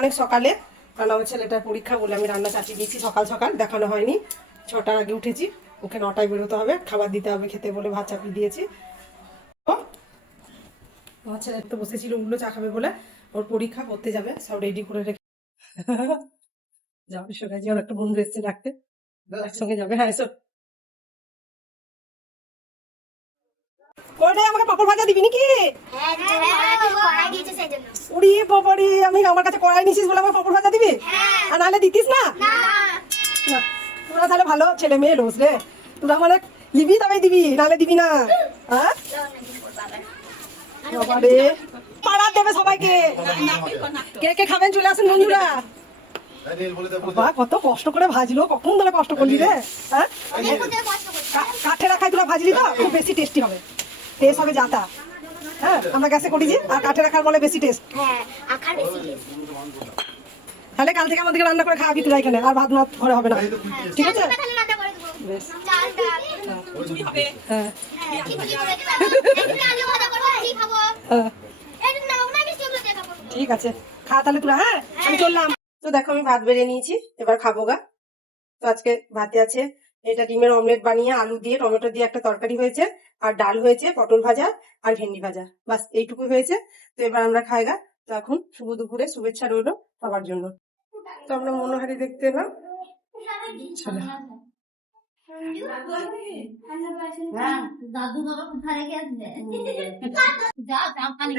অনেক সকালে। কারণ আমার ছেলেটার পরীক্ষা বলে আমি রান্না চাপিয়ে দিয়েছি, সকাল সকাল দেখানো হয়নি। ছটার আগে উঠেছি, ওকে নটায় বেরোতে হবে, খাবার দিতে হবে খেতে বলে ভাত চাপিয়ে দিয়েছি। আমার ছেলে তো বসেছিল, উঠল, চা খাবে বলে। ওর পরীক্ষা করতে যাবে, সব রেডি করে রেখে যাবে সোনাজি ওর একটা বন্ধু এসছে ডাকতে। একসঙ্গে যাবে হ্যাঁ এসো কোথায় আমাকে পাপড় ভাজা দিবি নাকি? কড়াই উড়ি বাবারে আমি আমার কাছে কড়াই নিছিস বলে আমার পাপড় ভাজা দিবি? হ্যাঁ। আর নাহলে দিতিস না? তোরা তাহলে ভালো ছেলে মেয়ে লোস রে। তোরা মানে নিবি তবে দিবি নাহলে দিবি না। হ্যাঁ বাবারে পাড়া দেবে সবাইকে। কে কে খাবেন? চলে আসেন বন্ধুরা। বাবা কত কষ্ট করে ভাজলো কখন ধরে কষ্ট করলি রে? হ্যাঁ কাঠে রাখায় তোরা ভাজলি তো? খুব বেশি টেস্টি হবে। টেস্ট হবে যাতা। হ্যাঁ আমরা গ্যাসে করেছি আর কাঠে রাখার বলে বেশি টেস্ট হ্যাঁ আখার বেশি দিয়েছিস। তাহলে কাল থেকে আমাদেরকে রান্না করে খাওয়াবি তোরা এখানে আর ভাত ভাত ঘরে হবে না। ঠিক আছে? করে বেশ। হ্যাঁ। হ্যাঁ করে হ্যাঁ। ঠিক আছে। খা তাহলে তোরা হ্যাঁ? আমি চললাম। তো দেখো আমি ভাত বেড়ে নিয়েছি এবার খাব গা। তো আজকে ভাতে আছে এটা ডিমের অমলেট বানিয়ে আলু দিয়ে টমেটো দিয়ে একটা তরকারি হয়েছে আর ডাল হয়েছে পটল ভাজা আর ভেন্ডি ভাজা। বাস এইটুকু হয়েছে। তো এবার আমরা খাই গা তো এখন শুভ দুপুরে শুভেচ্ছা রইল সবার জন্য। তো আমরা মনোহারি দেখতে এলাম। চলো। দাদু বাবা কোথায় রেখে আসবে যা দাম পানি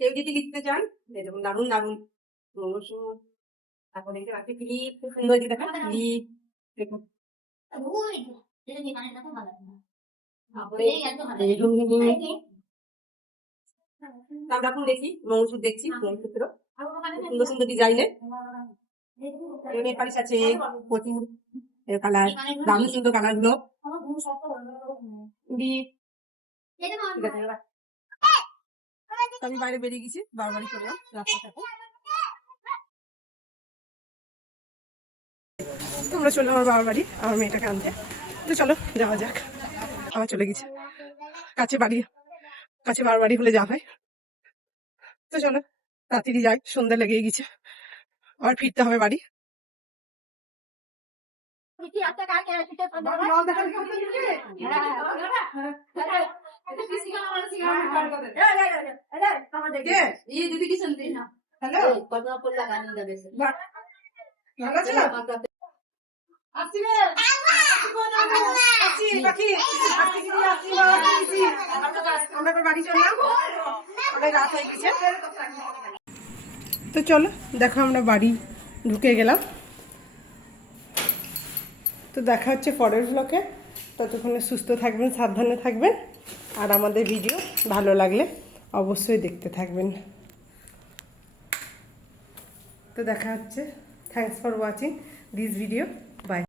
কেউ যদি লিখতে চান এরকম দারুণ দারুণ রসুন তারপরে ক্লিপ খুব সুন্দর ক্লিপ দেখুন আমরা এখন দেখি মৌসুর দেখছি মৌসুত্র সুন্দর সুন্দর ডিজাইনে নেপালিশ আছে প্রচুর এর কালার দারুণ সুন্দর কালারগুলো খুবই ঠিক আছে এবার। তো আমি বাইরে বেরিয়ে গেছি বারবারই করলাম রাস্তা থেকে তোমরা চলো আমার বাবার বাড়ি আমার মেয়েটাকে আনতে তো চলো যাওয়া যাক আবার চলে গেছে কাছে বাড়ি কাছে বাবার বাড়ি হলে যা হয় তো চলো তাড়াতাড়ি যাই সন্ধ্যা লেগে গেছে আবার ফিরতে হবে বাড়ি হ্যালো? ভালো আছো? আসছি রে। আসছি পাখি। আসছি দিদি আসছি মা আসছি আমরা এবার বাড়ি চললাম অনেক রাত হয়ে গেছে। তো চলো দেখো আমরা বাড়ি ঢুকে গেলাম। তো দেখা হচ্ছে পরের ব্লকে ততক্ষণে সুস্থ থাকবেন সাবধানে থাকবেন। আর আমাদের ভিডিও ভালো লাগলে অবশ্যই দেখতে থাকবেন। তো দেখা হচ্ছে। Thanks for watching this video bye